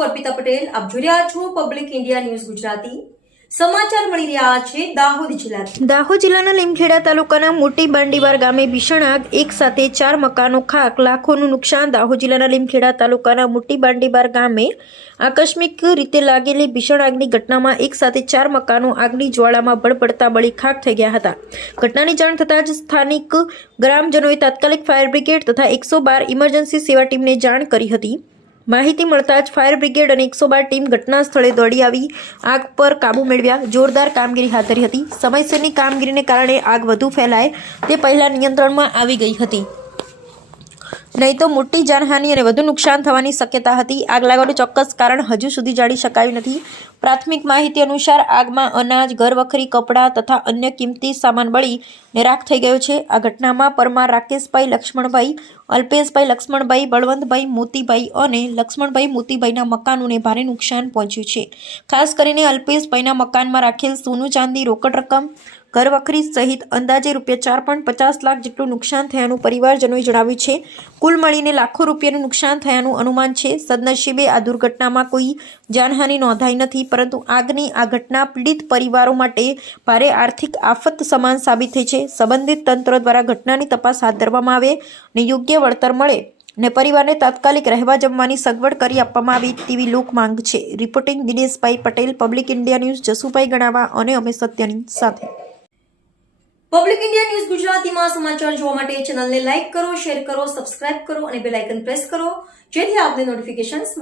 છું અર્પિતા પટેલ. આપ જોઈ રહ્યા છો પબ્લિક ઇન્ડિયા ન્યૂઝ ગુજરાતી. સમાચાર મળી રહ્યા છે દાહોદ જિલ્લાથી. દાહોદ જિલ્લાના લીમખેડા તાલુકાના મોટી બાંડીવાર ગામે ભીષણ આગ, એક સાથે 4 મકાનો ખાક, લાખોનું નુકસાન. દાહોદ જિલ્લાના લીમખેડા તાલુકાના મોટી બાંડીવાર ગામે આકસ્મિક રીતે લાગેલી ભીષણ આગની ઘટનામાં એક સાથે 4 મકાનો આગની જ્વાળામાં ભડભડતા બળી ખાક થઈ ગયા હતા. ઘટનાની જાણ થતાં જ સ્થાનિક ગ્રામજનોએ તાત્કાલિક ફાયર બ્રિગેડ તથા 112 ઇમરજન્સી સેવા ટીમને જાણ કરી હતી. માહિતી મળતા જ ફાયર બ્રિગેડ અને 112 ટીમ ઘટના સ્થળે દોડી આવી આગ પર કાબુ મેળવ્યા જોરદાર કામગીરી હાથ ધરી હતી. સમયસરની કામગીરીને કારણે આગ વધુ ફેલાય તે પહેલા નિયંત્રણમાં આવી ગઈ હતી, નહીં તો મોટી જાનહાનિ અને વધુ નુકસાન થવાની શક્યતા હતી. આગ લાગવાનું ચોક્કસ કારણ હજુ સુધી જાણી શકાયું નથી. પ્રાથમિક માહિતી અનુસાર આગમાં અનાજ, ઘરવખરી, કપડાં તથા અન્ય કિંમતી સામાન બળીને રાખ થઈ ગયો છે. આ ઘટનામાં પરમાર રાકેશભાઈ, લક્ષ્મણભાઈ, અલ્પેશભાઈ, લક્ષ્મણભાઈ, બળવંતભાઈ, મોતીભાઈ અને લક્ષ્મણભાઈ મોતીભાઈના મકાનોને ભારે નુકસાન પહોંચ્યું છે. ખાસ કરીને અલ્પેશભાઈના મકાનમાં રાખેલ સોનું, ચાંદી, રોકડ રકમ, ઘરવખરી સહિત અંદાજે ₹4.50 લાખ જેટલું નુકસાન થયાનું પરિવારજનોએ જણાવ્યું છે. કુલ મળીને લાખો રૂપિયાનું નુકસાન થયાનું અનુમાન છે. સદનસીબે આ દુર્ઘટનામાં કોઈ જાનહાનિ નોંધાઈ નથી, પરંતુ આગની આ ઘટના પીડિત પરિવારો માટે ભારે આર્થિક આફત સમાન સાબિત થઈ છે. સંબંધિત તંત્ર દ્વારા ઘટનાની તપાસ હાથ ધરવામાં આવે અને યોગ્ય વળતર મળે અને પરિવારને તાત્કાલિક રહેવા જમવાની સગવડ કરી આપવામાં આવી તેવી લોક માંગ છે. Reporting Dineshbhai Patel, public India news. Jasubhai Ganava અને અમે સત્યની સાથે. પબ્લિક ઇન્ડિયા ન્યૂઝ ગુજરાતીમાં સમાચાર જોવા માટે ચેનલને લાઇક કરો, શેર કરો, સબસ્ક્રાઇબ કરો અને બેલ આઇકન પ્રેસ કરો, જેથી આપને નોટિફિકેશન્સ મળે.